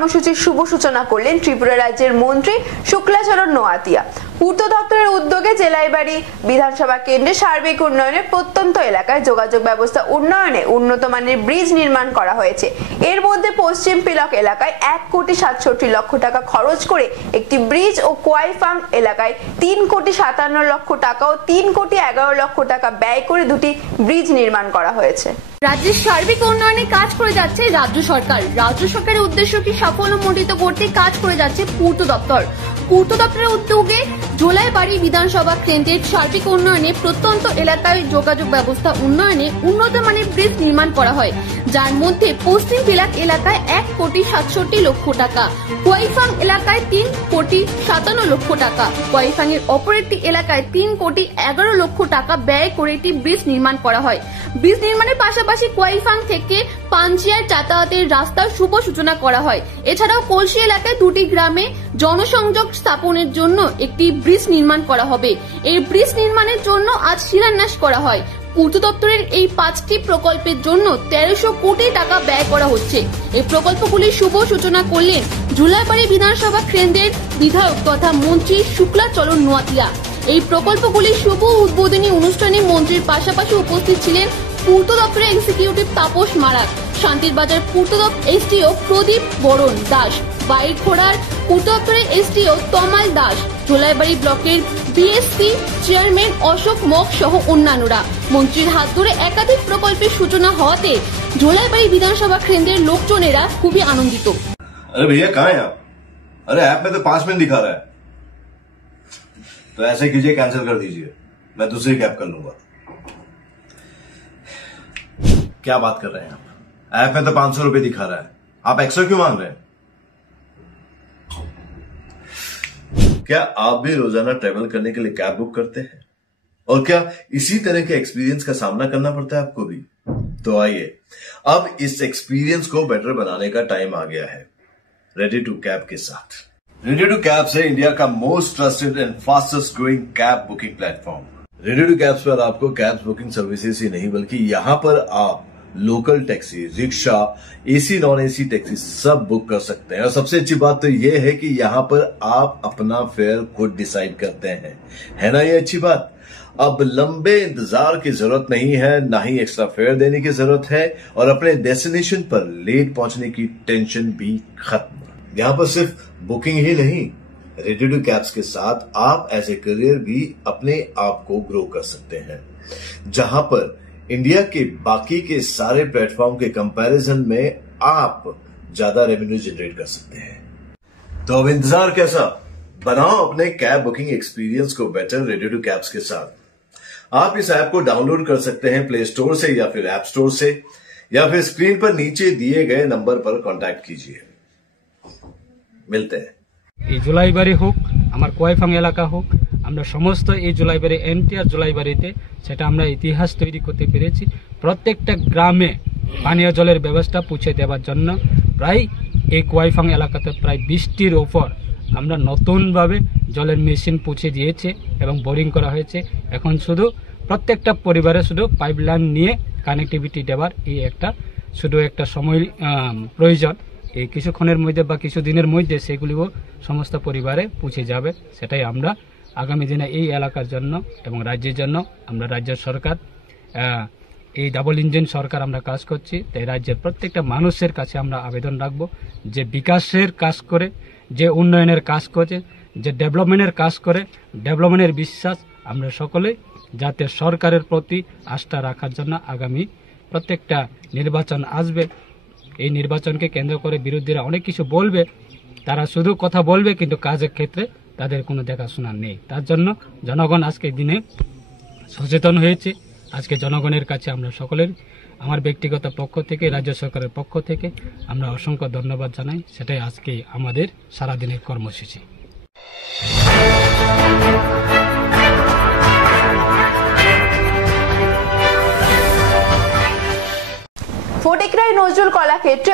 কর্মসূচির শুভ সূচনা করলেন ত্রিপুরা রাজ্যের মন্ত্রী শুক্লাচরণ নোয়াতিয়া। পূর্ত দপ্তরের উদ্যোগে জেলাইবাড়ি বিধানসভা কেন্দ্রে সার্বিক উন্নয়নে প্রত্যন্ত এলাকায় যোগাযোগ ব্যবস্থা উন্নয়নে উন্নত মানের ব্রিজ নির্মাণ করা হয়েছে। এর মধ্যে পশ্চিম পিলক এলাকায় 1,67,00,000 টাকা খরচ করে একটি ব্রিজ ও কোয়াইফাং এলাকায় 3,57,00,000 টাকা ও 3,11,00,000 টাকা ব্যয় করে দুটি ব্রিজ নির্মাণ করা হয়েছে। রাজ্যের সার্বিক উন্নয়নে কাজ করে যাচ্ছে রাজ্য সরকার। রাজ্য সরকারের উদ্দেশ্যকে সাফল্যমণ্ডিত করতে কাজ করে যাচ্ছে পূর্ত দপ্তর। পূর্ত দপ্তরের উদ্যোগে জোলাইবাড়ি বিধানসভা কেন্দ্রের সার্বিক উন্নয়নে প্রত্যন্ত এলাকায় যোগাযোগ ব্যবস্থা উন্নয়নে উন্নত মানের ব্রিজ নির্মাণ করা হয়, যার মধ্যে পশ্চিম বিলাক এলাকায় 1,67,00,000 টাকা, কোয়াইফাং এলাকায় 3,57,00,000 টাকা, কোয়াইফাং এর অপর একটি এলাকায় 3,11,00,000 টাকা ব্যয় করে একটি ব্রিজ নির্মাণ করা হয়। ব্রিজ নির্মাণের পাশাপাশি কোয়াইফাং থেকে পাঞ্জিয়ার যাতায়াতের রাস্তার শুভ সূচনা করা হয়। এছাড়াও কলসি এলাকায় দুটি গ্রামে জনসংযোগ স্থাপনের জন্য একটি ব্রিজ নির্মাণ করা হবে। এই ব্রিজ নির্মাণের জন্য আজ শিলান্যাস করা হয়। পূর্ত দপ্তরের এই 5টি প্রকল্পের জন্য 1300 কোটি টাকা ব্যয় করা হচ্ছে। এই প্রকল্পগুলির শুভ সূচনা করলেন জোলাইবাড়ি বিধানসভা কেন্দ্রের বিধায়ক তথা মন্ত্রী শুক্লাচরণ নোয়াতিয়া। এই প্রকল্পগুলির শুভ উদ্বোধনী অনুষ্ঠানে মন্ত্রীর পাশাপাশি উপস্থিত ছিলেন পূর্ত দপ্তরের এক্সিকিউটিভ তাপস মারাক, শান্তিরবাজার পূর্ত এসডিও প্রদীপ বরণ দাস, বাইরখোড়ার পূর্ত দপ্তরের এসডিও তমাল দাস, জোলাইবাড়ি ব্লকের বিএসসি চেয়ারম্যান অশোক মক সহ অন্যান্যরা। মন্ত্রীর হাত ধরে একাধিক প্রকল্পের সূচনা হওয়াতে জোলাইবাড়ি বিধানসভা কেন্দ্রের লোকজনেরা খুবই আনন্দিত। अरे भैया कहाँ हैं आप? अरे ऐप में तो 5 मिनट दिखा रहा है। तो ऐसे कीजिए, कैंसिल कर दीजिए, मैं दूसरी कैब कर लूंगा। क्या बात कर रहे हैं आप? ऐप में तो 500 रुपए दिखा रहा है, आप एक्स्ट्रा क्यों मांग रहे हैं? क्या आप भी रोजाना ट्रेवल करने के लिए कैब बुक करते हैं? और क्या इसी तरह के एक्सपीरियंस का सामना करना पड़ता है आपको भी? तो आइए, अब इस एक्सपीरियंस को बेटर बनाने का टाइम आ गया है रेडी टू कैब के साथ। रेडी टू कैब से इंडिया का most trusted and fastest growing cab booking platform. Ready to cabs पर आपको कैब बुकिंग सर्विसेज ही नहीं बल्कि यहाँ पर आप local taxi, rickshaw, AC non AC taxi सब बुक कर सकते हैं। और सबसे अच्छी बात तो यह है कि यहाँ पर आप अपना फेयर खुद डिसाइड करते हैं, है ना ये अच्छी बात। अब लंबे इंतजार की जरूरत नहीं है, ना ही एक्स्ट्रा फेयर देने की जरूरत है, और अपने डेस्टिनेशन पर लेट पहुंचने की टेंशन भी खत्म। यहाँ पर सिर्फ बुकिंग ही नहीं, रेडी टू कैब्स के साथ आप एज ए करियर भी अपने आप को ग्रो कर सकते हैं, जहां पर इंडिया के बाकी के सारे प्लेटफॉर्म के कंपैरिजन में आप ज्यादा रेवेन्यू जनरेट कर सकते हैं। तो अब इंतजार कैसा? बनाओ अपने कैब बुकिंग एक्सपीरियंस को बेटर रेडी टू कैब्स के साथ। आप इस ऐप को डाउनलोड कर सकते हैं प्ले स्टोर से या फिर ऐप स्टोर से, या फिर स्क्रीन पर नीचे दिए गए नंबर पर कॉन्टैक्ट कीजिए। मिलते हैं। এই জোলাইবাড়ি হোক, আমার কোয়াইফাং এলাকা হোক, আমরা সমস্ত এই জোলাইবাড়ি এনটিআর জোলাইবাড়িতে সেটা আমরা ইতিহাস তৈরি করতে পেরেছি। প্রত্যেকটা গ্রামে পানীয় জলের ব্যবস্থা পৌঁছে দেওয়ার জন্য প্রায় এই কোয়াইফাং এলাকাতে প্রায় 20টির ওপর আমরা নতুনভাবে জলের মেশিন পৌঁছে দিয়েছে এবং বোরিং করা হয়েছে। এখন শুধু প্রত্যেকটা পরিবারে শুধু পাইপলাইন নিয়ে কানেক্টিভিটি দেওয়ার এই শুধু একটা সময় প্রয়োজন। এই কিছুক্ষণের মধ্যে বা কিছু দিনের মধ্যে সেগুলিও সমস্ত পরিবারে পৌঁছে যাবে। সেটাই আমরা আগামী দিনে এই এলাকার জন্য এবং রাজ্যের জন্য আমরা রাজ্য সরকার এই ডাবল ইঞ্জিন সরকার আমরা কাজ করছি। তাই রাজ্যের প্রত্যেকটা মানুষের কাছে আমরা আবেদন রাখবো যে বিকাশের কাজ করে, যে উন্নয়নের কাজ করে, যে ডেভেলপমেন্টের কাজ করে, ডেভেলপমেন্টের বিশ্বাস আমরা সকলে যাতে সরকারের প্রতি আস্থা রাখার জন্য আগামী প্রত্যেকটা নির্বাচন আসবে। এই নির্বাচনকে কেন্দ্র করে বিরোধীরা অনেক কিছু বলবে, তারা শুধু কথা বলবে কিন্তু কাজের ক্ষেত্রে তাদের কোনো দেখাশোনা নেই। তার জন্য জনগণ আজকে দিনে সচেতন হয়েছে। আজকে জনগণের কাছে আমরা সকলের, আমার ব্যক্তিগত পক্ষ থেকে, রাজ্য সরকারের পক্ষ থেকে আমরা অসংখ্য ধন্যবাদ জানাই। সেটাই আজকে আমাদের সারাদিনের কর্মসূচি। ফটিকরাই নজরুল কলাক্ষেত্রে